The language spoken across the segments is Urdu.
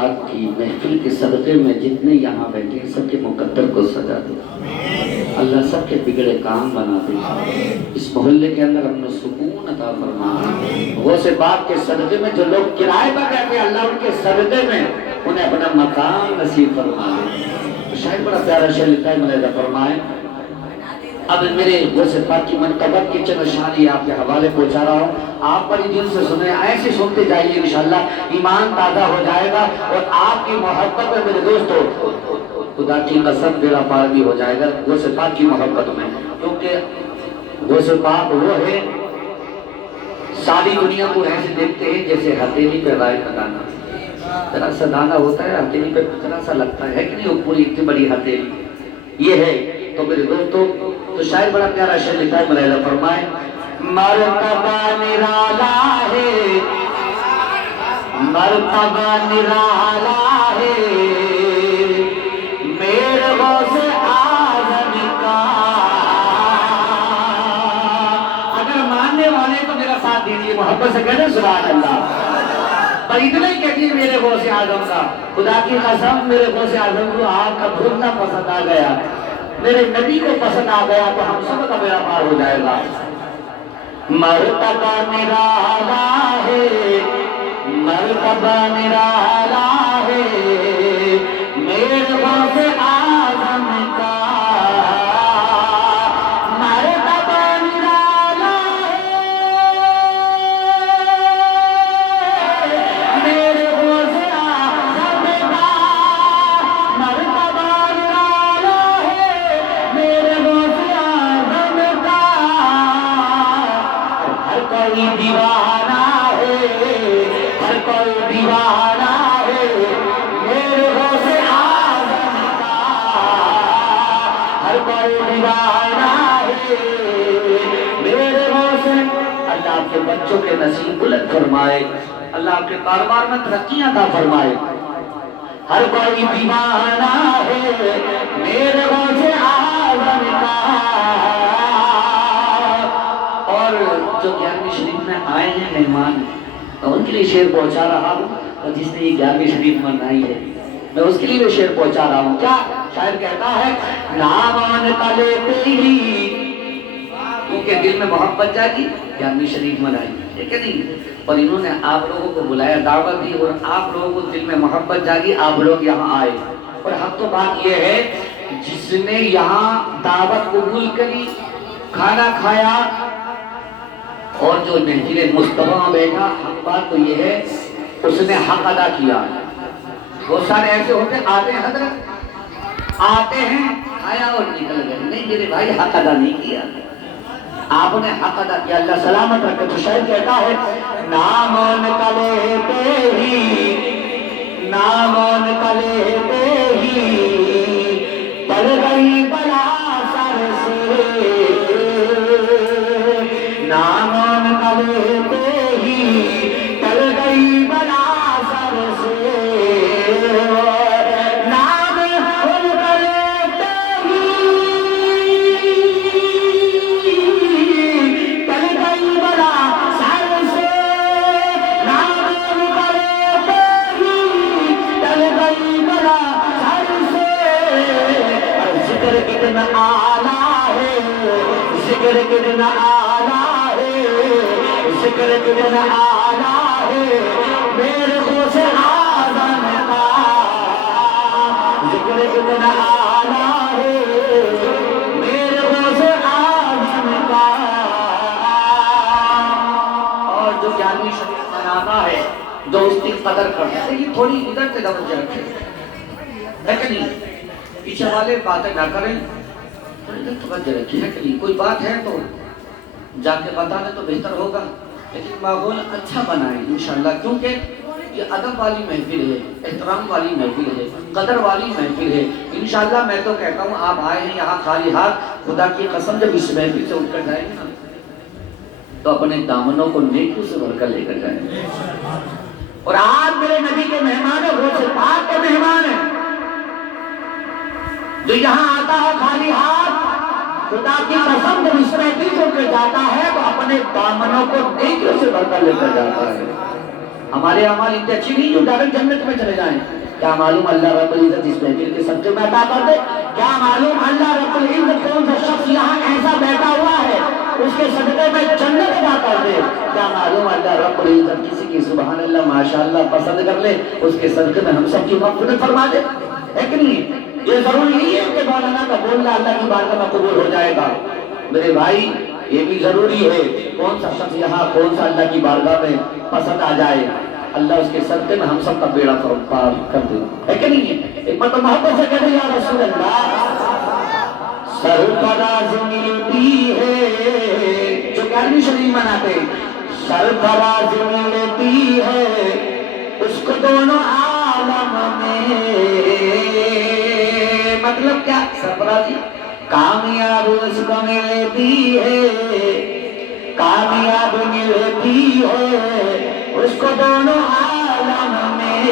بات کی محفل کے صدقے میں جتنے یہاں بیٹھے ہیں سب کے مقدر کو سجا دے، اللہ سب کے بگڑے کام بنا دے، اس محلے کے اندر امن و سکون عطا فرما۔ غوث پاک کے صدقے میں جو لوگ کرائے پر رہتے ہیں اللہ ان کے صدقے میں انہیں اپنا مکان نصیب فرما دے۔ شاید بڑا پیارا شعر لکھا ہے، ملاحظہ فرمائیں۔ اب میرے غوث پاک کی منقبت کی چند اشعار آپ کے حوالے پہنچا رہا ہوں، آپ بڑی دل سے سنیں، ایسے سنتے جائیے، انشاءاللہ ایمان تازہ ہو جائے گا اور آپ کی محبت میں میرے دوستو خدا کی قسم میرا پار بھی ہو جائے گا غوث پاک کی محبت میں، کیونکہ غوث پاک وہ ہے ساری دنیا کو ایسے دیکھتے ہیں جیسے ہتھیلی پہ رائے کا دانا، ذرا سا دانا ہوتا ہے ہتھیلی پہ ذرا سا لگتا ہے کہ نہیں، وہ پوری اتنی بڑی ہتھیلی یہ ہے۔ تو میرے دوستو تو شاید بڑا پیارا شعر لکھا ہے، ملاحظہ فرمائیں۔ مرتبہ نرالا ہے، مرتبہ نرالا ہے میرے غوث اعظم کا۔ اگر ماننے والے تو میرا ساتھ دیجیے، محبت سے کہتے سبحان اللہ، پر اتنا ہی کہتی میرے غوث اعظم کا، خدا کی قسم میرے غوث اعظم کو آپ کا بھولنا پسند آ گیا، میرے نبی کو پسند آ گیا تو ہم سب کا بیڑا پار ہو جائے گا۔ مرتبہ نرالا ہے، مرتبہ نرالا ہے میرے غوث اعظم کا، مرتبہ نرالا ہے میرے غوث اعظم کا، مرتبہ نرالا ہے میرے غوث اعظم کا۔ ہر کوئی دیوانہ ہے، ہر کوئی دیوانہ ہے میرے غوث اعظم کا، ہر کوئی دیوانہ ہے میرے غوث۔ اللہ آپ کے بچوں کے نصیب بلند فرمائے، اللہ آپ کے کاروبار میں ترقیاں عطا فرمائے۔ ہر کوئی دیوانہ ہے میرے غوث اعظم کا۔ اور جو 11ویں شریف میں آئے ہیں مہمان، میں ان کے لیے شعر پہنچا رہا ہوں، اور جس نے یہ 11ویں شریف منائی ہے میں اس کے لیے بھی شعر پہنچا رہا ہوں۔ کیا شاعر کہتا ہے، نامان کا لیتے ہی کیونکہ دل میں محبت جاگی 11ویں شریف منائی، ٹھیک ہے نہیں، اور انہوں نے آپ لوگوں کو بلایا، دعوت دی، اور آپ لوگوں کو دل میں محبت جاگی، آپ لوگ یہاں آئے۔ اور حق تو بات یہ ہے جس نے یہاں دعوت قبول کری، کھانا کھایا اور جو محفل مصطفیٰ بیٹھا، حق بات تو یہ ہے اس نے حق ادا کیا۔ بہت سارے ایسے ہوتے آتے ہیں حضرت، آتے ہیں آیا اور نکل گئے، نہیں میرے بھائی حق ادا نہیں کیا، آپ نے حق ادا کیا، اللہ سلامت رکھے۔ تو شاید کہتا ہے، نام کا لیتے ہی، نام کا لیتے ہی پڑ گئی بلا سر سے، نام کا لیتے ہی پڑ گئی بلا سر سے، نام کا لیتے ہی پڑ گئی بلا سر سے، نام کا لیتے ہی پڑ گئی بلا سر سے۔ ذکر کتنا اعلیٰ ہے، ذکر کتنا اعلیٰ ہے، ذکر کتنا اعلیٰ ہے میرے غوث اعظم کا، ذکر کتنا اعلیٰ ہے میرے غوث اعظم کا۔ اور جو 11ویں شریف منانا ہے، جو اس کی قدر کرتا ہے، یہ تھوڑی ادھر سے توجہ رکھے، ہے کہ نہیں، پیچھے والے باتیں نہ کریں، تھوڑی ادھر توجہ رکھیے، ہے کہ نہیں، کوئی بات ہے تو جا کے بتا دیں تو بہتر ہوگا، لیکن ماحول اچھا بنائیں انشاءاللہ، کیونکہ یہ ادب والی محفل ہے، احترام والی محفل ہے، قدر والی محفل ہے۔ انشاءاللہ میں تو کہتا ہوں آپ آئے ہیں یہاں خالی ہاتھ، خدا کی قسم جب اس محفل سے اٹھ کر جائیں گے نا تو اپنے دامنوں کو نیکیوں سے بھر کر لے کر جائیں گے۔ اور آج میرے نبی کے مہمان ہیں، غوث پاک کے مہمان ہیں، جو یہاں آتا ہے خالی ہاتھ، خدا کی قسم جب اس محفل سے اٹھ کر جاتا ہے تو اپنے دامنوں کو نیکیوں سے بھر کر لے کر جاتا ہے۔ ہمارے اعمال اتنے اچھی نہیں جو ڈائریکٹ جنت میں چلے جائیں. کیا معلوم اللہ رب العزت اس محفل کے صدقے میں عطا کر دے. کیا معلوم اللہ رب العزت کون سا شخص یہاں ایسا بیٹھا ہوا ہے اس کے صدقے میں جنت عطا کر دے. کیا معلوم اللہ رب العزت کسی کی سبحان اللہ ماشاءاللہ پسند کر لے, اس کے صدقے میں ہم سب کی مغفرت فرما دے. ہے کہ نہیں؟ یہ ضروری نہیں ہے کہ مولانا کا بولنا اللہ کی بارگاہ میں قبول ہو جائے گا. میرے بھائی یہ بھی ضروری ہے کون سا شخص یہاں کون سا اللہ کی بارگاہ میں پسند آ جائے, اللہ اس کے صدقے میں ہم سب کا بیڑا پار کر دے. ہے کہ نہیں ہے؟ ایک مرتبہ محبت سے کہتے ہیں یا رسول اللہ سرفراز ملتی ہے, جو گیارہویں شریف مناتے ہیں, سرفراز ملتی ہے اس کو دونوں عالم میں. مطلب کیا سرفرازی کامیاب اس کو ملتی ہے, کامیاب ملتی ہے اس کو دونوں عالم میں,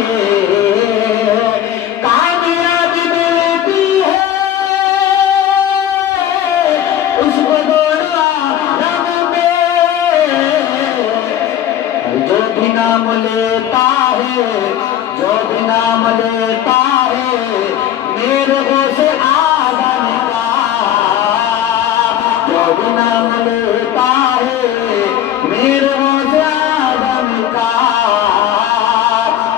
کامیاب ملتی ہے اس کو دونوں عالم میں. جو بھی نام لیتا ہے, جو بھی نام لیتا ہے میرے غوث اعظم کا, جو بھی نام لیتا ہے میرے غوث اعظم کا.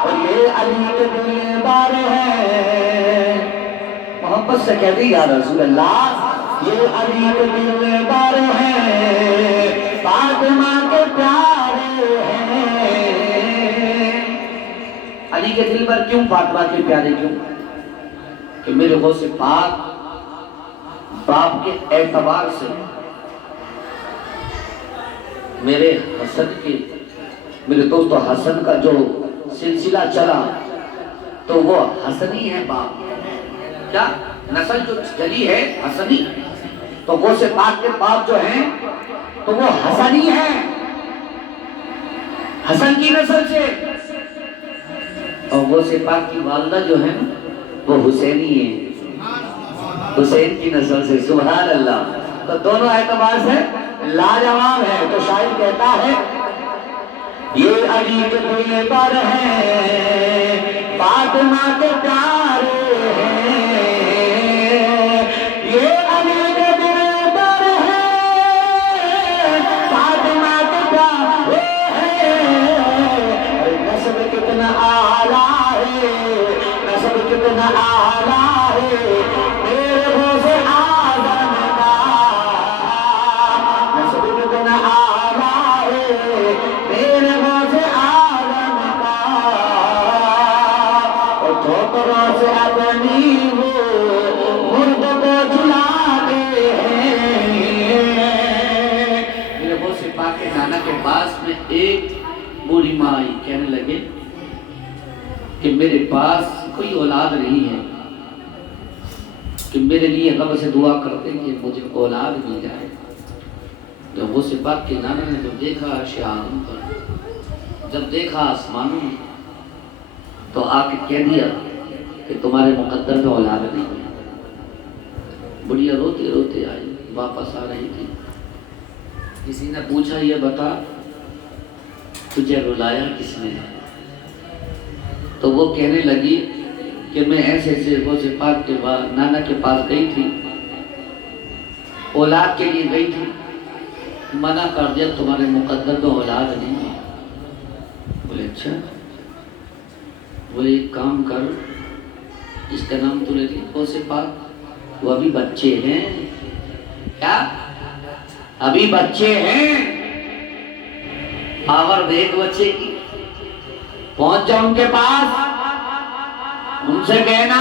اور یہ علی کے دلدار ہیں, محبت سے کہہ دی یا رسول اللہ یہ علی کے دلدار ہیں, فاطمہ کے پیارے ہیں. علی کے دل پر کیوں فاطمہ کے پیارے کیوں؟ کہ میرے غوث پاک باپ کے اعتبار سے میرے حسن کے, میرے دوستو حسن کا جو سلسلہ چلا تو وہ حسنی ہے باپ. کیا نسل جو چلی ہے حسنی, تو غوث پاک کے باپ جو ہیں تو وہ حسنی ہیں, حسن کی نسل سے. اور غوث پاک کی والدہ جو ہے وہ حسینی ہے, حسین کی نسل سے. سبحان اللہ. تو دونوں اعتبار سے لاجواب ہے. تو شاعر کہتا ہے یہ علی کے دل پر ہیں, فاطمہ کے پیارے ہیں, یہ علی کے دل پر ہیں, فاطمہ کے پیارے ہیں. نسب کتنا اعلیٰ ہے, نسب کتنا اعلیٰ ہے میرے غوث اعظم کا, نسب کتنا اعلیٰ ہے میرے غوث اعظم کا. اور ٹھوکروں سے اپنی وہ مرد کو جلاتے ہیں. میرے غوث پاک کے نانا کے پاس میں ایک بوڑھی ماں آئی, کہنے لگے کہ میرے پاس کوئی اولاد نہیں ہے, کہ میرے لیے رب سے دعا کرتے کہ مجھے اولاد مل جائے. جب غوث پاک کے نانا نے جب دیکھا عرش اعظم پر, جب دیکھا آسمانوں میں, تو آ کے کہہ دیا کہ تمہارے مقدر میں اولاد نہیں ہے. بڑھیا روتے روتے آئی, واپس آ رہی تھی. کسی نے پوچھا یہ بتا تجھے رلایا کس نے؟ تو وہ کہنے لگی کہ میں ایسے ایسے غوث پاک کے نانا کے پاس گئی تھی, اولاد کے لیے گئی تھی, منع کر دیا تمہارے مقدر میں اولاد نہیں ہے. بولے اچھا. بولے ایک کام کر, اس کا نام تو لے لی غوث پاک, وہ ابھی بچے ہیں. کیا ابھی بچے ہیں؟ پاور دیکھ بچے کی, پہنچ جا ان کے پاس, ان سے کہنا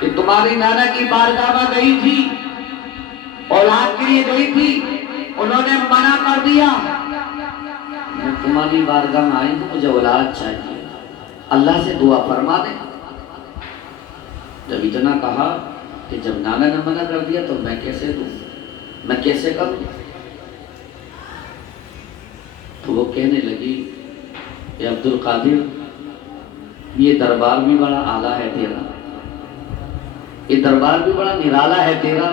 کہ تمہاری نانا کی بارگاہ میں گئی تھی, اولاد کے لیے گئی تھی, انہوں نے منع کر دیا, میں تمہاری بارگاہ میں آئی ہوں, مجھے اولاد چاہیے, اللہ سے دعا فرما دیں. جب اتنا کہا کہ جب نانا نے منع کر دیا تو میں کیسے دوں, میں کیسے کروں؟ تو وہ کہنے لگی کہ عبد القادر یہ دربار بھی بڑا اعلیٰ ہے تیرا, یہ دربار بھی بڑا نرالا ہے تیرا,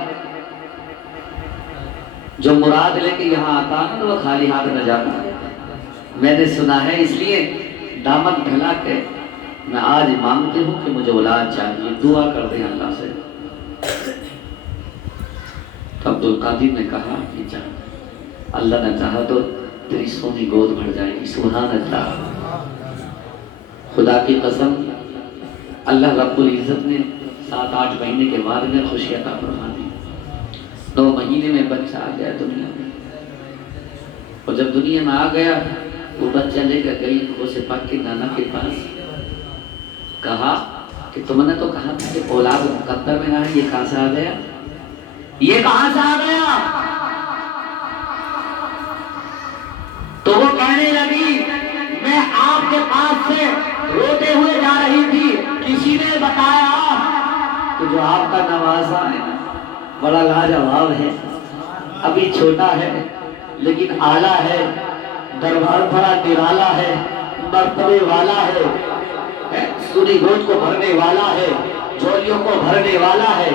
جو مراد لے کے یہاں آتا ہے وہ خالی ہاتھ نہ جاتا. میں نے سنا ہے، اس لیے دامن پھیلا کے میں آج مانگتی ہوں کہ مجھے اولاد چاہیے، دعا کر دیں اللہ سے۔ تو عبد القادر نے کہا کہ جا، اللہ نے چاہا تو تیری سونی گود بھر جائے گی۔ سبحان اللہ، خدا کی قسم، اللہ رب العزت نے 7-8 مہینے کے بعد میں خوشی عطا فرما دی۔ 9 مہینے میں بچہ آ گیا دنیا میں، اور جب دنیا میں آ گیا وہ بچہ لے کر گئی غوث پاک کے نانا کے پاس، کہا کہ تم نے تو کہا تھا کہ اولاد مقدر میں نہ ہے، یہ کہاں سے آ گیا؟ یہ کہاں سے آ گیا؟ تو وہ کہنے لگی میں آپ کے پاس سے روتے ہوئے جا رہی تھی، کسی نے بتایا کہ جو آپ کا نوازا ہے بڑا لاجواب ہے، ابھی چھوٹا ہے لیکن اعلیٰ ہے، دربار بڑا نرالا ہے، مرتبے والا ہے، سنی گود کو بھرنے والا ہے، جھولیوں کو بھرنے والا ہے،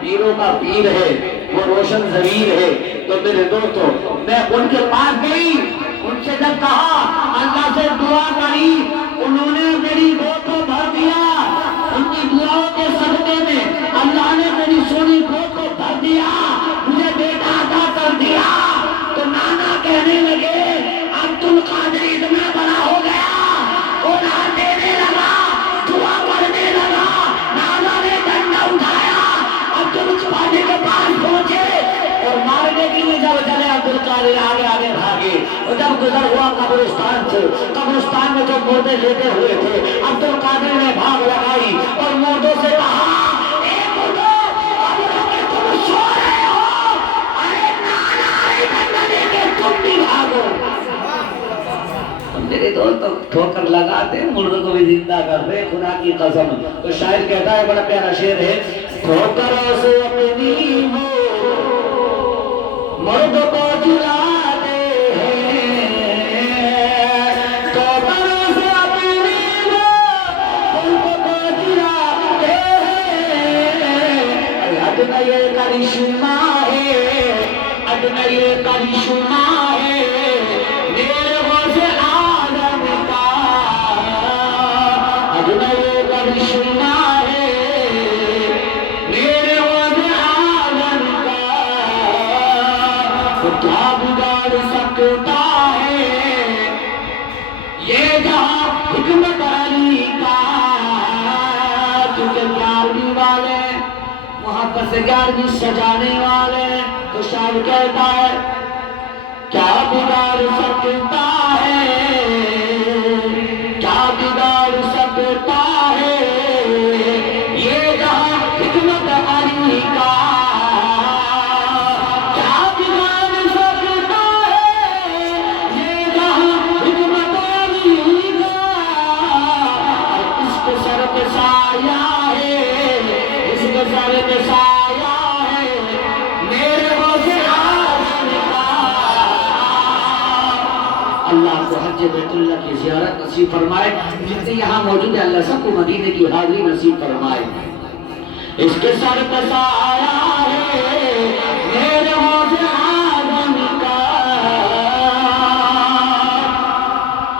پیروں کا پیر ہے، وہ روشن ضمیر ہے۔ تو میرے دوستو، میں ان کے پاس گئی، ان سے جب کہا، اللہ سے دعا کری، انہوں نے میری گود کو بھر دیا، ان کی دعاؤں کے صدقے میں اللہ نے میری سونی گود کو بھر دیا، مجھے بیٹا عطا کر دیا۔ تو نانا کہنے لگے عبد القادر اتنا بڑا ہو گیا، اولاد دینے لگا، دعا کرنے لگا۔ نانا نے ڈنڈا اٹھایا، عبد القادر کے پاس پہنچے اور مارنے کے لیے جب چلے عبد القادر آگے آگے بھاگے، اور جب گزر ہوا قبرستان سے، قبرستان میں جو مردے لیٹے ہوئے تھے، عبد القادر نے بھاگ لگائی اور مردوں سے کہا، اے مردوں، قبروں میں تم سو رہے ہو، ارے نانا آئے ڈنڈا لے کے تم بھی بھاگو۔ میرے دوست ٹھوکر لگاتے مردوں کو بھی زندہ کرتے، خدا کی قسم۔ تو شاعر کہتا ہے، بڑا پیارا شعر ہے، ٹھوکروں سے اپنی ہو مرد کو جلاتے ہیں، ٹھوکروں سے اپنی ہو مرد کو جلاتے ہیں، ادنیے کرشمہ ہے، ادنیے کرشمہ ہے میرے غوث آدم کا، ادنیے کرشمہ ہے میرے غوث آدم کا، تو کیا بگاڑ سکتا ہے یہ جہاں حکمت علی کا، کیونکہ 11ویں والے محبت سے 11ویں سجانے والے۔ تو شاعر کہتا ہے، کیا بگاڑ سکتا ہے، کیا بگاڑ سکتا ہے یہ جہاں حکمت علی کا، کیا بگاڑ سکتا ہے یہ جہاں حکمت علی کا، اس کے سر پہ سایہ ہے، اس کے سر پہ سایہ ہے میرے غوث آدم کا۔ اللہ کو حج بیت اللہ کی زیارت نصیب فرمائے، جتنے یہاں موجود ہیں اللہ سب کو مدینے کی حاضری نصیب فرمائے۔ اس کے سر پہ سایہ ہے میرے غوث آدم کا،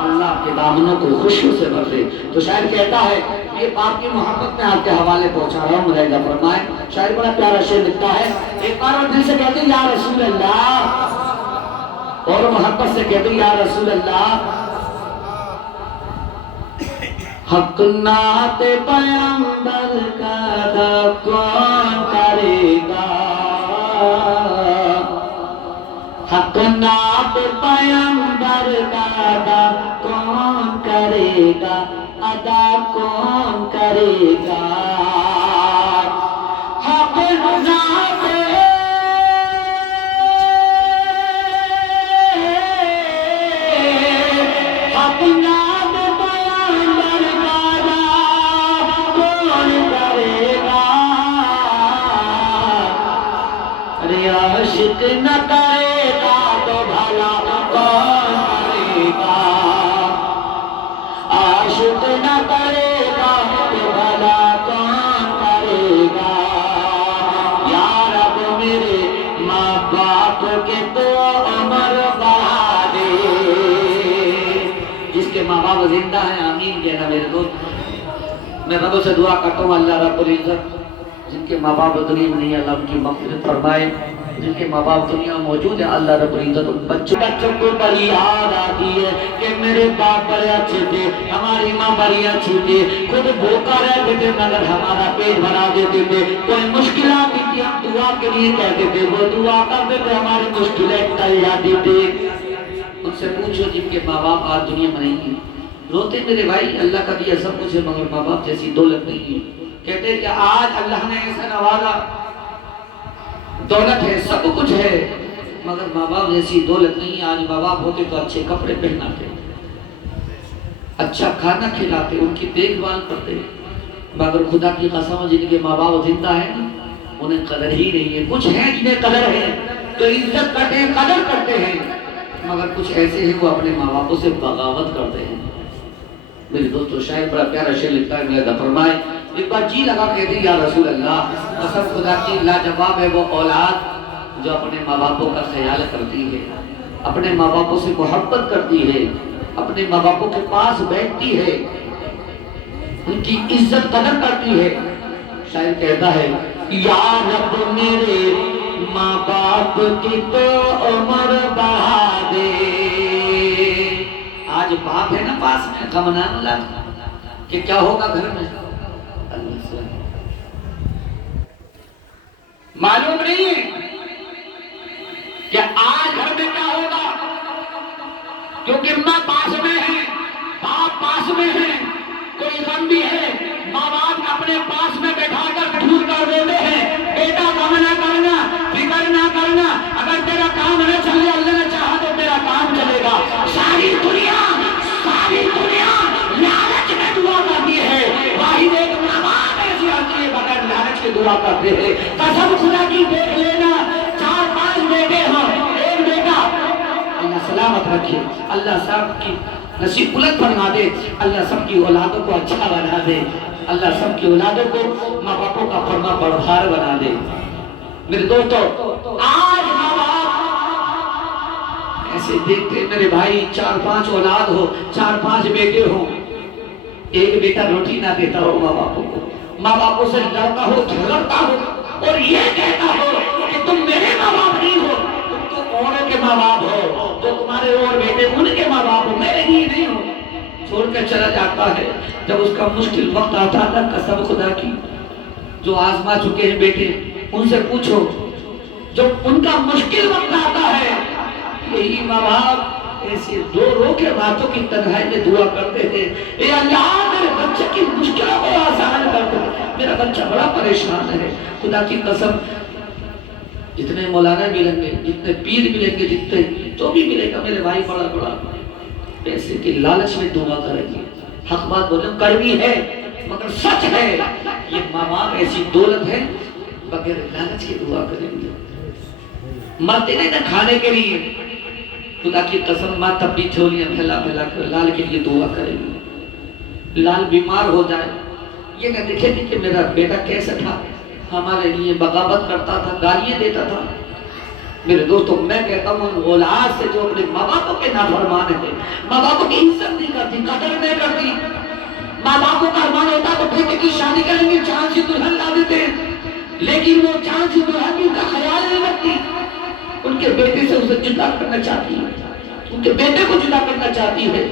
اللہ کے دامنوں کو خوشیوں سے بھر دے۔ تو شاعر کہتا ہے، یہ باپ کی محبت میں آپ کے حوالے پہنچا رہا ہوں، ملاحظہ فرمائے۔ شاعر بڑا پیارا شعر لکھتا ہے، ایک بار اور دل سے کہتے ہیں یا رسول اللہ، اور محبت سے کہتے ہیں یا رسول اللہ، حق نعت پیغمبر کا ادا کون کرے گا، حق نعت پیغمبر کا ادا کون کرے گا، ادا کون کرے گا، حق نعت حق نعت پیغمبر کا ادا کون کرے گا، ارے عاشق نہ کرے گا تو بھلا کون کرے گا، عاشق نہ کرے گا تو بھلا کون کرے گا، یا رب میرے ماں باپ کے تو عمر بڑھا دے، باپ زندہ ہیں آمین کہنا میرے دوست. میں رب سے دعا کرتا ہوں اللہ رب العزت جن کے ماں باپ دنیا میں نہیں اللہ ان کی مغفرت فرمائے. جن کے ماں باپ دنیا میں موجود ہیں اللہ رب العزت ان بچوں کو بڑی یاد آتی ہے کہ میرے باپ بڑے اچھے تھے, ہماری ماں بڑی اچھی تھی, خود بھوکا رہتے تھے مگر ہمارا پیٹ بھرا دیتے تھے. کوئی مشکلات تھی ہم دعا کے لیے کہتے تھے, وہ دعا کرتے تھے ہماری مشکلیں ٹل جاتی تھی. ان سے پوچھو جن کے ماں باپ آج دنیا میں نہیں ہیں, روتے میرے بھائی اللہ کا دیا سب کچھ ہے مگر ماں باپ جیسی دولت نہیں ہے. کہتے ہیں کہ آج اللہ نے ایسا نوازا, دولت ہے سب کچھ ہے مگر ماں باپ جیسی دولت نہیں. آج ماں باپ ہوتے تو اچھے کپڑے پہناتے, اچھا کھانا کھلاتے, ان کی دیکھ بھال کرتے, مگر خدا کی قسم جن کے ماں باپ زندہ ہیں انہیں قدر ہی نہیں ہے. کچھ ہیں جنہیں قدر ہے تو عزت کرتے ہیں, قدر کرتے ہیں, مگر کچھ ایسے ہیں وہ اپنے ماں باپوں سے بغاوت کرتے ہیں. میرے دوستو شاعر بڑا پیارا شعر لکھتا ہے, میرا فرمائے ایک بار جی لگا کہتے ہیں یا رسول اللہ قسم خدا کی لاجواب ہے وہ اولاد جو اپنے ماں باپوں کا خیال کرتی ہے, اپنے ماں باپوں سے محبت کرتی ہے, اپنے ماں باپوں کے پاس بیٹھتی ہے, ان کی عزت قدر کرتی ہے. شاعر کہتا ہے یا رب میرے ماں باپ کی تو عمر بڑھا دے. آج باپ ہے نا پاس میں غم نہ ملا کہ کیا ہوگا گھر میں, معلوم نہیں ہے کہ آج گھر میں کیا ہوگا, کیونکہ ماں پاس میں ہے, باپ پاس میں ہے, کوئی غم بھی ہے ماں باپ اپنے پاس میں بیٹھا کر دور کر دیتے ہیں, بیٹا غم نہ کرنا, فکر نہ کرنا, اگر تیرا کام نہ چلے اللہ نے چاہا تو تیرا کام چلے گا. ساری دنیا لالچ میں دعا کرتی ہے, واحد ایک ماں باپ ایسی ہوتی ہے بغیر لالچ کے دعا کرتے ہیں. قسم خدا کی دیکھ لینا 4-5 بیٹے ہوں, ایک بیٹا اللہ سلامت رکھے, اللہ سب کی نصیب بلند فرما دے, اللہ سب کی اولادوں کو اچھا بنا دے, اللہ سب کی اولادوں کو ماں باپوں کا فرما بردار بنا دے. میرے دوستو آج ماں باپ ایسے دیکھتے میرے بھائی 4-5 اولاد ہو, 4-5 بیٹے ہوں, ایک بیٹا روٹی نہ دیتا ہو ماں باپوں کو, ماں باپوں سے لڑتا ہو, جھگڑتا ہو اور یہ کہتا ہو کہ تم میرے ماں باپ نہیں ہو, تم تو اوروں کے ماں باپ ہو, جو تمہارے اور بیٹے ان کے ماں باپ ہو, میرے لیے نہیں ہو, چھوڑ کر چلا جاتا ہے. جب اس کا مشکل وقت آتا ہے قسم خدا کی جو آزما چکے ہیں بیٹے ان سے پوچھو, جب ان کا مشکل وقت آتا ہے یہی ماں باپ ایسے رو کے باتوں کی تنہائی میں دعا کرتے تھے, اے اللہ میرے بچے کی مشکلوں کو آسان کر دے, میرا بچہ بڑا پریشان ہے. خدا کی قسم جتنے مولانا ملیں گے, جتنے پیر ملیں گے, جتنے جو بھی ملے گا میرے بھائی بڑا پیسے کی لالچ میں دعا کریں گے. حق بات بولے کڑوی ہے مگر سچ ہے, یہ ماں باپ ایسی دولت ہے بغیر لالچ کی دعا کریں گے. مرتے نہیں نہ کھانے کے لیے, خدا کی قسم ماں تب بھی تھولیاں پھیلا کر لال کے لیے دعا کرے گی. لال بیمار ہو جائے یہ نہ دیکھے گی کہ میرا بیٹا کیسا تھا, ہمارے لیے بغاوت کرتا تھا, گالیاں دیتا تھا. میرے دوستو میں کہتا ہوں اولاد سے جو اپنے ماں باپوں کے نافرمان ہیں, ماں باپوں کی عزت نہیں کرتی, قدر نہیں کرتی, ماں باپوں کا ارمان ہوتا تو بیٹے کی شادی کریں گے, چاند سی دلہن لا دیتے, لیکن وہ چاند سی دلہن بھی ان کا خیال نہیں رکھتی, ان کے بیٹے سے اسے جدا کرنا چاہتی ہے, ان کے بیٹے کو جدا کرنا چاہتی ہے.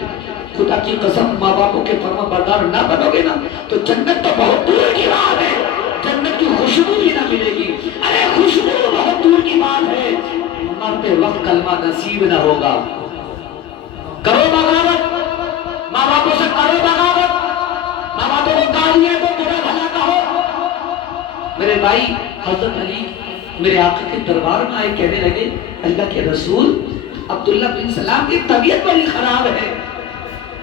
خدا کی قسم ماں باپوں کے فرما بردار نہ بنو گے نا تو جنت تو بہت دور کی بات ہے, جنت کی خوشبو بھی نہ ملے گی. ارے خوشبو بہت دور کی بات ہے, مرتے وقت کلمہ نصیب نہ ہوگا. کرو بغاوت, ماں باپوں سے کرو بغاوت, ماں باپوں کو گالیاں دو, برا بھلا کہو. میرے بھائی حضرت علی میرے آقا کے دربار میں آئے, کہنے لگے اللہ کے رسول عبداللہ بن سلام کی طبیعت بڑی خراب ہے,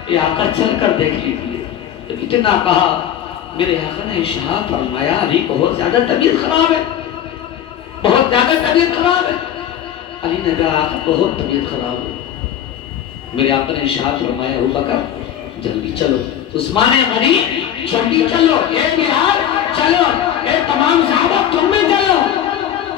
یہ آقا چل کر دیکھ لیجیے. تو اتنا کہا میرے آقا نے ارشاد فرمایا علی بہت زیادہ طبیعت خراب ہے, بہت زیادہ طبیعت خراب ہے. علی نے کہا آقا بہت طبیعت خراب ہے. میرے آقا نے ارشاد فرمایا ابوبکر جلدی چلو, عثمان غنی جلدی چلو, اے بلال چلو, اے تمام صحابہ تم بھی چلو,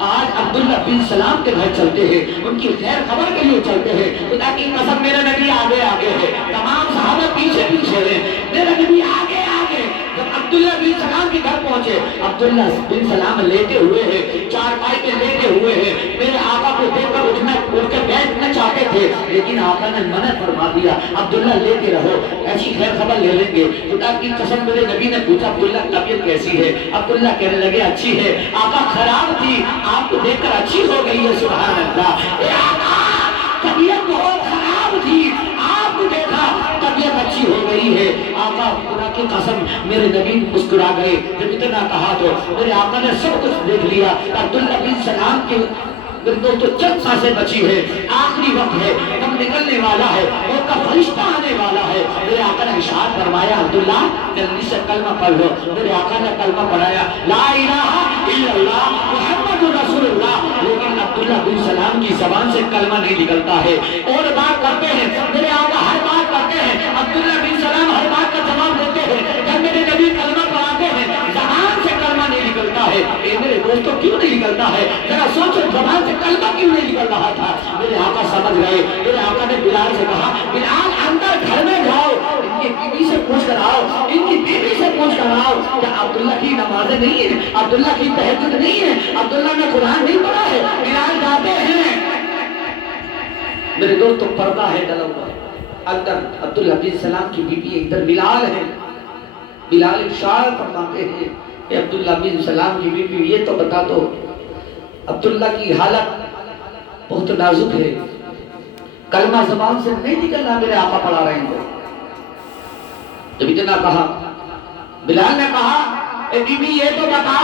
آج عبداللہ بن سلام کے گھر چلتے ہیں، ان کی خیر خبر کے لیے چلتے ہیں، خدا کی قسم میرا نبی آگے آگے ہے، تمام صحابہ پیچھے پیچھے ہیں، میرا نبی آگے آگے۔ جب عبداللہ بن سلام کے گھر پہنچے، عبداللہ بن سلام لیٹے ہوئے ہیں، چارپائی پہ لیٹے ہوئے ہیں، میرے آقا کو دیکھ کر اٹھ کے بیٹھنا چاہتے تھے، لیکن آقا نے منع فرما دیا، عبداللہ لیتے رہو، ایسی خیر خبر لے لیں گے۔ خدا کی قسم میرے نبی نے پوچھا عبداللہ طبیعت کیسی ہے؟ عبداللہ کہنے لگے اچھی ہے۔ آقا خراب تھی، آپ کو دیکھ کر اچھی ہو گئی ہے، سبحان اللہ۔ اے آقا طبیعت بہت خراب تھی، آپ کو دیکھا طبیعت اچھی ہو گئی ہے۔ آقا خدا کی قسم میرے نبی مسکرا گئے، جب اتنا کہا تو میرے آقا نے سب کچھ دیکھ لیا۔ عبداللہ بن سلام کے تو چند سانسیں بچی ہے، آخری وقت ہے، اب نکلنے والا ہے، اور کا فرشتہ آنے والا ہے۔ میرے آقا نے ارشاد فرمایا عبداللہ جلدی سے کلمہ پڑھ لو۔ میرے آقا نے کلمہ پڑھایا، لا الہ الا اللہ محمد رسول اللہ، لیکن عبداللہ بن سلام کی زبان سے کلمہ نہیں نکلتا ہے، اور بات کرتے ہیں، میرے آقا ہر بات کرتے ہیں، عبداللہ بن سلام ہر بات کا جواب دیتے ہیں، جب میرے نبی کلمہ پڑھاتے ہیں زبان سے کلمہ نہیں نکلتا ہے۔ اے میرے دوستوں کیوں نہیں نکلتا ہے؟ ذرا سوچو زبان سے کلمہ کیوں نہیں نکل رہا تھا؟ میرے آقا سمجھ گئے۔ میرے آقا نے بلال سے کہا، بلال اندر گھر میں جاؤ، ان کی بیوی سے پوچھ کر آؤ، ان کی بیوی سے پوچھ کر آؤ کیا عبداللہ کی نمازیں نہیں ہیں، عبداللہ کی تہجد نہیں ہے، عبداللہ نے قرآن نہیں پڑھا ہے؟ بلال جاتے ہیں۔ میرے دوستو پردہ ہے ڈلا ہوا، اندر عبداللہ بن سلام کی بیوی، ادھر بلال ہے۔ بلال ارشاد فرماتے ہیں کہ عبداللہ بن سلام کی بیوی یہ تو بتا دو عبداللہ کی حالت بہت نازک ہے، کلمہ زبان سے نہیں نکلنا، میرے آقا پڑھا رہے ہیں۔ جب اتنا کہا بلال نے کہا، اے بی بی یہ تو بتا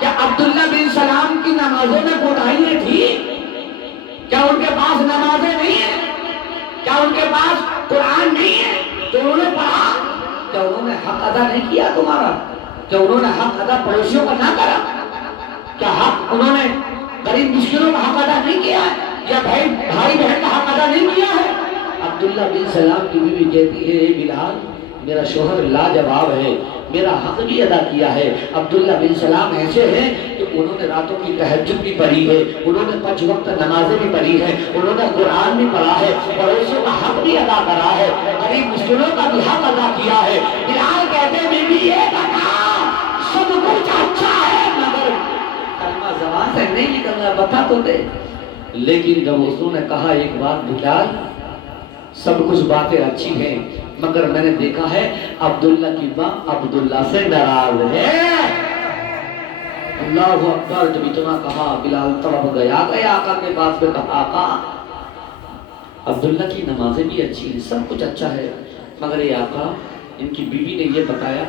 کیا عبداللہ بن سلام کی نمازوں میں کوتاہیاں تھی؟ کیا ان کے پاس نمازیں نہیں ہیں؟ کیا ان کے پاس قرآن نہیں ہے تو انہوں نے پڑھا؟ کیا انہوں نے حق ادا نہیں کیا تمہارا؟ کیا انہوں نے حق ادا پڑوسیوں کا نہ کرا؟ کیا حق انہوں نے غریب مسکینوں کا حق ادا نہیں کیا ہے؟ یا بھائی بہن کا حق ادا نہیں کیا ہے؟ عبداللہ بن سلام کی بیوی کہتی ہے، اے بلال میرا شوہر لاجواب ہے، میرا حق بھی ادا کیا ہے۔ عبداللہ بن سلام ایسے ہیں کہ انہوں نے راتوں کی تہجد بھی پڑھی ہے، انہوں نے 5 وقت نمازیں بھی پڑھی ہے، انہوں نے قرآن بھی پڑھا ہے، پڑوسیوں کا حق بھی ادا کرا ہے، غریب مسکینوں کا بھی حق ادا کیا ہے۔ بلال کہتے ہیں، بیوی یہ بتا سب کچھ اچھا ہے مگر کلمہ زبان سے نہیں نکلنا، بتا تو دے۔ لیکن جب اس نے کہا ایک بات بلال، سب کچھ باتیں اچھی ہیں مگر میں نے دیکھا ہے عبداللہ کی ماں عبداللہ سے ناراض ہے۔ اللہ اکبر۔ جب اتنا کہا بلال تڑپ گیا آقا کے پاس میں، کہا آقا عبداللہ کی نمازیں بھی اچھی ہیں، سب کچھ اچھا ہے مگر یہ آقا ان کی بیوی نے یہ بتایا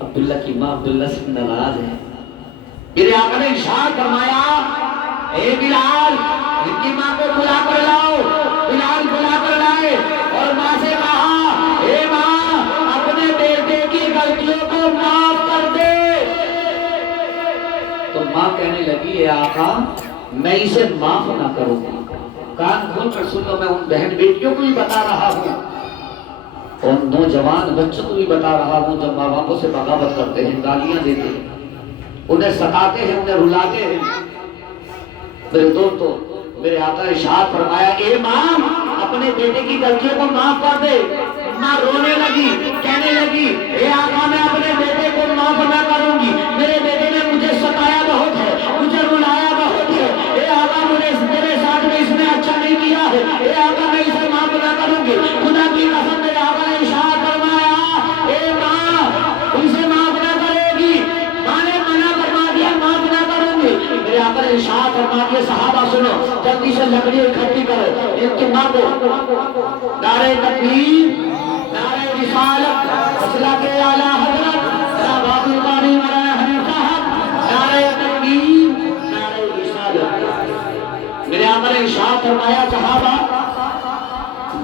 عبداللہ کی ماں عبداللہ سے ناراض ہے۔ میرے آقا نے ارشاد فرمایا، اے بلال ان کی ماں کو بلا کر لاؤ۔ بلال بلا کر لائے اور ماں سے کہا، اے ماں اپنے بیٹے کی غلطیوں کو معاف کر دے۔ تو ماں کہنے لگی، اے آقا میں اسے معاف نہ کروں گی۔ کان کھول کر سن لو، میں ان بہن بیٹیوں کو بھی بتا رہا ہوں اور نوجوان بچوں کو بھی بتا رہا ہوں جو ماں باپوں سے بغاوت کرتے ہیں، گالیاں دیتے ہیں، انہیں ستاتے ہیں، انہیں رلاتے ہیں۔ میرے دوستو میرے آقا نے ارشاد فرمایا، اے ماں اپنے بیٹے کی غلطیوں کو معاف کر دے۔ ماں رونے لگی، کہنے لگی، اے آقا میں اپنے بیٹے کو معاف نہ کروں گی، میرے بیٹے نے مجھے ستایا بہت ہے، مجھے رلایا بہت ہے، اے آقا مجھے میرے ساتھ میں اس نے اچھا نہیں کیا ہے، اے آقا میں اسے معاف نہ کروں گی۔ خدا کی قسم میرے آقا نے ارشاد فرمایا، اے ماں اسے معاف نہ کرے گی، ماں نے منع فرما دیا معاف نہ کروں گی۔ میرے آقا نے ارشاد فرما دیا، صحابہ سنو جلدی سے لکڑی اکٹھی کرو، ان کی ماں کو نعرہ تکبیر، نعرہ رسالت، اصلاح کے اعلیٰ حضرت صاحب القاری مولانا حنیف صاحب، نعرہ تکبیر، نعرہ رسالت۔ میرے آقا نے ارشاد فرمایا، صحابہ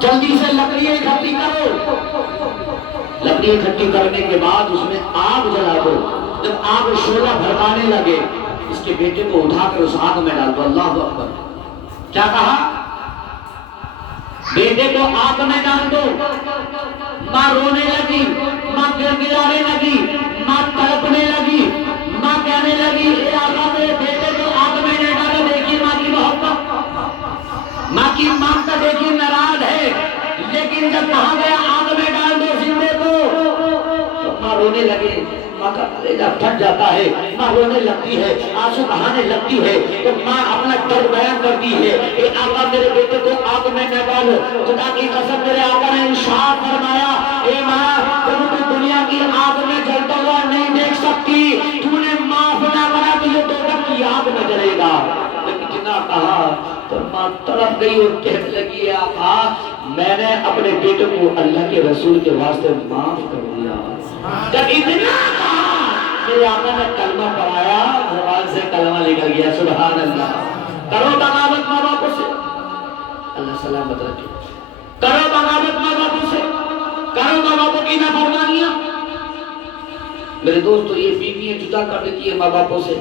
جلدی سے لکڑی اکٹھی کرو۔ لکڑی اکٹھی کرنے کے بعد اس میں آگ جلا دو، جب آگ شعلہ بھڑکانے لگے اس کے بیٹے کو اٹھا کر اس آگ میں ڈال دو۔ اللہ اکبر۔ کیا کہا؟ بیٹے کو آگ میں ڈال دو۔ ماں رونے لگی، ماں گڑگڑانے لگی، ماں تڑپنے لگی، ماں کہنے لگی، اے آقا میرے بیٹے کو آگ میں نہ ڈالو، کلیجہ پھٹ جاتا ہے، ماں رونے لگتی ہے، آنسو بہانے لگتی ہے، تو ماں اپنا درد بیان کرتی ہے، اے آقا میرے بیٹے کو آگ میں نہ ڈالو، خدا کی قسم میرے آقا نے ارشاد فرمایا اے ماں تم کو دنیا کی آگ میں جلتا ہوا نہیں دیکھ سکتی، تو نے معاف نہ کرا تو یہ دوزخ کی آگ میں جلے گا۔ لیکن جنا کہا تو ماں تڑپ گئی اور کہنے لگی آقا میں نے اپنے بیٹے کو اللہ کے رسول کے واسطے معاف کر دیا۔ جب اتنا کہا میرے آقا نے کلمہ پڑھایا، زبان سے کلمہ نکل گیا، سبحان اللہ۔ کرو بغاوت ماں باپوں سے، اللہ سلامت رکھے، کرو بغاوت ماں باپوں سے، کرو ماں باپوں کی نافرمانیاں۔ میرے دوستو یہ بیویاں جدا کر دیتی ہے ماں باپوں سے،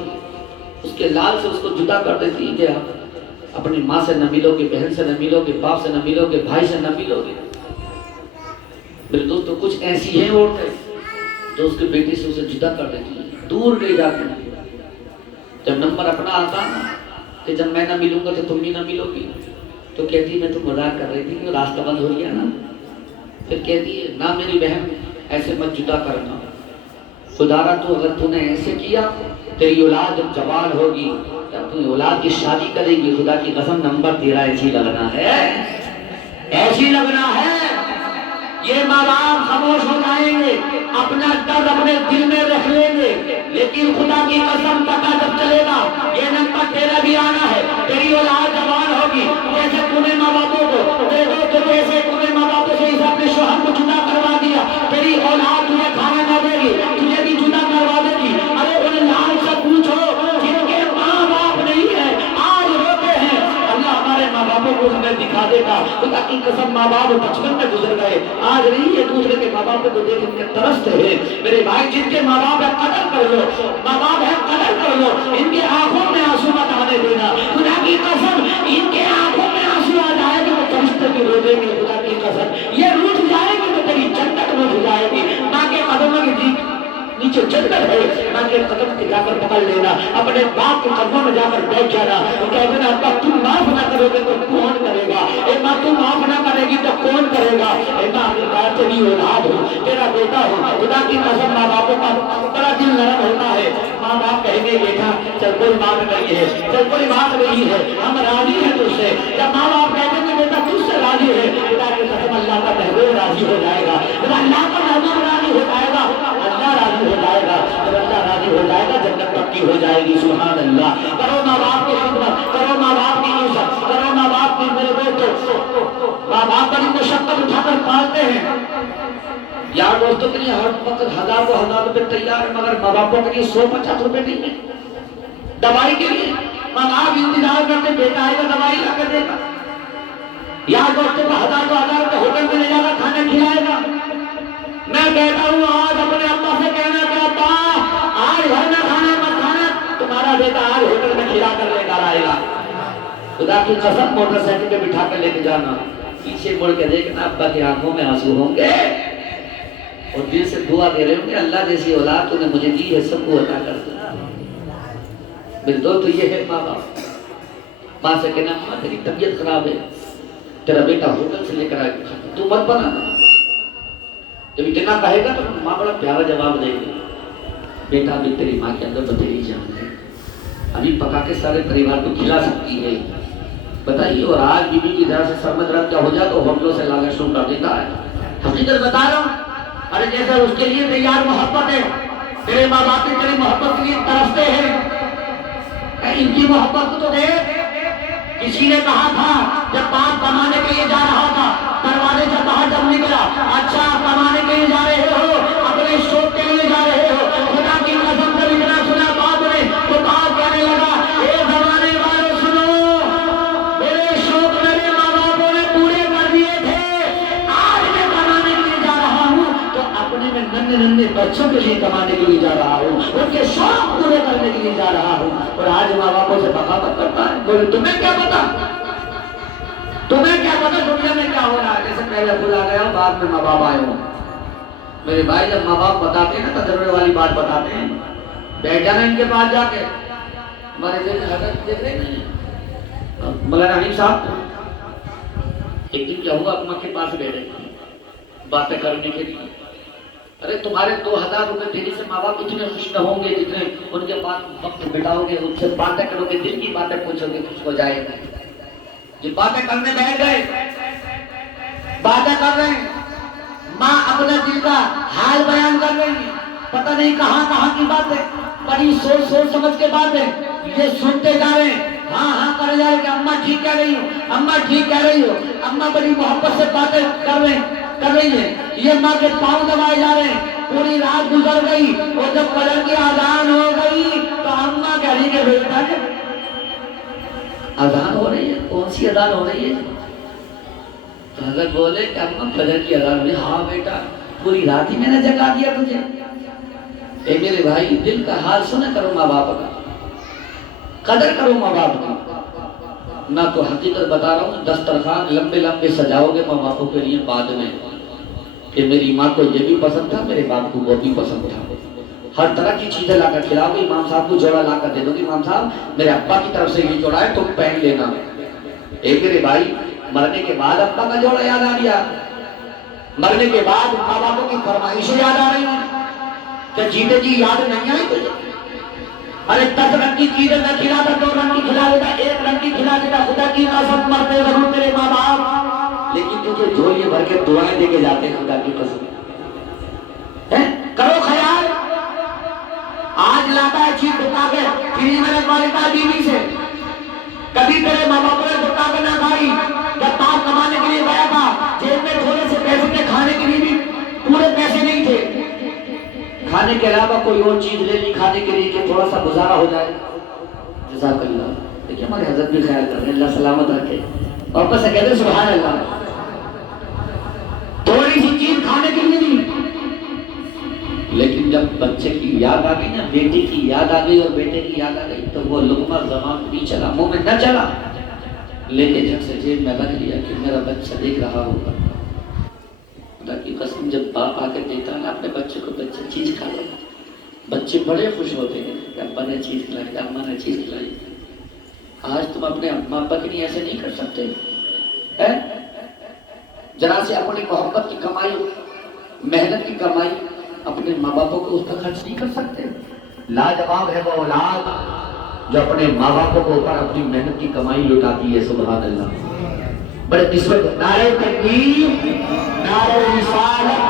اس کے لال سے اس کو جدا کر دیتی ہے کہ اپنی ماں سے نہ ملو گے، بہن سے نہ ملو گے، باپ سے نہ ملو گے، بھائی سے نہ ملو گے۔ میرے دوستو کچھ ایسی ہیں عورتیں جو اس کے بیٹی سے اسے جدا کر دیتی ہیں، دور لے جاتی ہیں۔ جب نمبر اپنا آتا نا کہ جب میں نہ ملوں گا تو تم بھی نہ ملو گی، تو کہتی میں تو مذاق کر رہی تھی کہ راستہ بند ہو گیا نا۔ پھر کہتی ہے نہ میری بہن ایسے مت جدا کرنا، خدارا تو اگر تو نے ایسے کیا تیری اولاد جب جوان ہوگی، جب تو اولاد کی شادی کرے گی، خدا کی قسم نمبر تیرا ایسی لگنا ہے، ایسی لگنا ہے۔ یہ ماں باپ خاموش ہو جائیں گے، اپنا درد اپنے دل میں رکھ لیں گے، لیکن خدا کی قسم پتہ جب چلے گا یہ نمبر تیرا بھی آنا ہے، تیری اولاد جوان ہوگی۔ جیسے تو نے ماں باپوں کو دیکھو تو جیسے تو نے ماں باپوں سے اپنے شوہر کو جدا کروا دیا، تیری اولاد تجھے کھانا نہ دے گی، تجھے بھی جدا کروا دے گی۔ ارے ان لال سے پوچھو جن کے ماں باپ نہیں ہے آج روتے ہیں، اللہ ہمارے ماں باپوں کو ہمیں دکھا دے گا۔ خدا کی قسم ماں باپ بچپن میں گزر گئے، آج نہیں یہ دوسرے کے ماں باپ کو دیکھ کے ترستے ہیں۔ میرے بھائی جن کے ماں باپ ہے قدر کر لو، ماں باپ ہے قدر کر لو، ان کے آنکھوں میں آنسو مت آنے دینا۔ خدا کی قسم ان کے آنکھوں میں آنسو آ جائے گا تو فرشتے بھی رو دیں گے، خدا کی قسم یہ روٹھ جائے گی تو تیری جنت روٹھ جائے گی۔ ماں کے قدموں کی جیت نیچے جنت ہے، ماں کے قدم کے جا کر پکڑ لینا، اپنے باپ کے قدموں میں جا کر بیٹھ جانا، کہہ دینا ابا تم معاف نہ کرو گے تو کون کرے گا، اے ماں تم معاف نہ کرے گی تو کون کرے گا۔ اے ماں تیری اولاد ہو، تیرا بیٹا ہو، خدا کی قسم ماں باپوں کا بڑا دل نرم ہوتا ہے۔ ماں باپ کہیں گے بیٹا چل کوئی بات نہیں ہے، چل کوئی بات نہیں ہے، ہم راضی ہیں تجھ سے۔ جب ماں باپ کہتے ہیں بیٹا تجھ سے راضی ہے، خدا کی قسم اللہ کا محبوب راضی ہو جائے گا، اللہ کا محبوب راضی ہو جائے گا، اللہ راضی ہو جائے گا، جب اللہ راضی ہو جائے گا جنت پکی ہو جائے گی۔ سبحان اللہ۔ کرو ماں باپ کی خدمت، کرو ماں باپ کی عزت، کرو ماں باپ کی، میرے دوستو ماں باپ بڑی مشقت اٹھا کر پالتے ہیں۔ یار دوستوں کے لیے ہر وقت ہزار کو ہزار روپے تیار ہے، مگر ماں باپوں کے لیے 150 روپے نہیں ہے دوائی کے لیے۔ ماں باپ انتظار کرتے بیٹا آئے گا دوائی لا کر دے گا، یار دوستوں کو ہزار روپے ہوٹل میں لے جا کر کھانا کھلائے گا۔ میں کہتا ہوں آج اپنے ابا سے کہنا کہ ابا آج گھر میں کھانا مت کھانا، تمہارا بیٹا آج ہوٹل میں کھلا کر لے کر آئے گا۔ خدا کی قسم موٹر سائیکل پہ بٹھا کر لے کے جانا، پیچھے مڑ کے دیکھنا ابا کی آنکھوں میں آنسو ہوں گے اور دل سے دعا دے رہے ہوں گے اللہ جیسی اولاد تو نے مجھے دی ہے سب کو عطا کر دے۔ میرے دوستو یہ ہے ماں باپ۔ ماں سے کہنا ماں تیری طبیعت خراب ہے، تیرا بیٹا ہوٹل سے لے کر آئے گا، تو مت بنانا۔ جب اتنا کہے گا تو ماں بڑا پیارا جواب دے گی، بیٹا ابھی تیری ماں کے اندر بتیری جان ہے، ابھی پکا کے سارے پریوار کو کھلا سکتی ہے، بتائیے۔ اور آج بیوی کی طرح سے سرمد رکھ کیا ہو جائے تو ہوٹلوں سے لانا شروع کر دیتا ہے۔ حقیقت بتا رہا ہوں، ارے جیسا اس کے لیے تیار محبت ہے، تیرے ماں باپ کی تیری محبت کے لیے ترستے ہیں، ان کی محبت کو تو دیکھ۔ کسی نے کہا تھا جب باپ کمانے کے لیے جا رہا تھا، دروازے سے باہر جب نکلا، اچھا کمانے کے لیے جا رہے ہو، اپنے شوق کے لیے جا رہے ہو، خدا کی قسم جب اتنا سنا باپ نے تو باپ کہنے لگا اے زمانے والوں سنو، میرے شوق میرے ماں باپوں نے پورے کر دیے تھے، آج میں کمانے کے لیے جا رہا ہوں تو اپنے میں ننھے ننھے بچوں کے لیے کمانے کے لیے جا رہا ہوں، ان کے شوق پورے کرنے کے لیے جا رہا ہوں، اور آج ماں باپوں سے بغاوت کرتا ہے۔ بولے تمہیں کیا پتا، تمہیں کیا پتا دنیا میں کیا ہو رہا ہے، جیسے پہلے خدا گیا بعد میں ماں باپ آئے ہوں۔ میرے بھائی جب ماں باپ بتاتے ہیں نا تجربے والی بات بتاتے ہیں، بیٹھ جانا ان کے پاس جا کے، ہمارے جیسے حضرت دیکھ رہے ہیں مولانا حنیف صاحب، ایک دن کیا ہوا اپنا کے پاس بیٹھے باتیں کرنے کے لیے، ارے تمہارے 2000 روپے دینے سے ماں باپ اتنے خوش نہ ہوں گے جتنے ان کے پاس وقت بتاؤ گے، ان سے باتیں کرو گے، دل کی باتیں پوچھو گے، خوش ہو جائے گا۔ یہ باتیں کرنے بیٹھ گئے، باتیں کر رہے ہیں، ماں اپنا دل کا حال بیان کر رہی ہے، پتہ نہیں کہاں کہاں کی باتیں، بڑی سوچ سوچ سمجھ کے باتیں یہ سنتے جا رہے ہیں، ہاں ہاں کر جا رہے کہ اماں ٹھیک کہہ رہی ہو، اماں ٹھیک کہہ رہی ہو، اماں بڑی محبت سے باتیں کر رہی ہیں، یہ ماں کے پاؤں دبائے جا رہے ہیں۔ پوری رات گزر گئی اور جب فجر کی اذان ہو گئی تو اماں کہہ رہی کہ بیٹا اذان ہو رہی ہے، کون سی اذان ہو رہی ہے؟ تو حضرت بولے کہ اماں فجر کی اذان ہو رہی ہے۔ ہاں بیٹا پوری رات ہی میں نے جگا دیا تجھے۔ اے میرے بھائی دل کا حال سنا کرو ماں باپ کا، قدر کرو ماں باپ کی۔ نہ تو حقیقت بتا رہا ہوں، دسترخوان لمبے لمبے سجاؤ گے ماں باپوں کے لیے بعد میں کہ میری ماں کو یہ بھی پسند تھا، میرے باپ کو وہ بھی پسند تھا، ہر طرح کی چیزیں لا کر کھلاؤ گے، امام صاحب کو جوڑا لا کر دے دو گے، امام صاحب میرے ابا کی طرف سے یہ جوڑا ہے تم پہن لینا۔ اے میرے بھائی مرنے کے بعد ابا کا جوڑا یاد آ گیا، مرنے کے بعد ماں باپوں کی فرمائشیں یاد آ رہی ہیں کہ جیتے جی یاد نہیں آئی تجھے؟ ارے 10 رنگ کی چیزیں نہ کھلاتا، 2 رنگ کی کھلا دیتا، 1 رنگ کی کھلا دیتا، خدا کی قسم مرتے ضرور میرے ماں باپ، لیکن تجھے جھولیے بھر کے دعائیں دے کے جاتے ہیں، خدا کی قسم کرو خیال۔ آج لاتا ہے چیز بتا کے فری میں رکھوا بیوی سے، کبھی تیرے ماں باپ نے بتا کے نہ کھائی، جب باپ کمانے کے لیے گیا تھا جیب میں تھوڑے سے پیسے تھے، کھانے کے لیے بھی پورے پیسے نہیں تھے، کھانے کے علاوہ کوئی اور چیز لے لی کھانے کے لیے کہ تھوڑا سا گزارا ہو جائے۔ جزاک اللہ، دیکھیں ہمارے حضرت بھی خیال کر رہے ہیں، اللہ سلامت رکھے، اور پس کہتے ہیں سبحان اللہ، تھوڑی سی چیز کھانے کے لیے دی، لیکن جب بچے کی یاد آ گئی نا، بیٹے کی یاد آ گئی اور بیٹے کی یاد آ گئی تو وہ لقمہ زبان نہیں چلا، منہ میں نہ چلا، لے کے جھٹ سے جیب میں رکھ لیا کہ میرا بچہ دیکھ رہا ہوگا۔ خدا کی قسم جب باپ آ کے دیتا ہے نا اپنے بچے کو، بچہ چیز کھا لے، بچے بڑے خوش ہوتے ہیں کہ ابا نے چیز کھلائی، اماں نے چیز کھلائی۔ آج تم اپنے اماں ابا کے لیے ایسے نہیں کر سکتے، ذرا سے اپنی محبت کی کمائی، محنت کی کمائی اپنے ماں باپوں کو اس پر خرچ نہیں کر سکتے۔ لاجواب ہے وہ اولاد جو اپنے ماں باپوں کو اوپر اپنی محنت کی کمائی لٹاتی ہے، سبحان اللہ، بڑے قسمت۔ نعرہ تکبیر، نعرہ رسالت،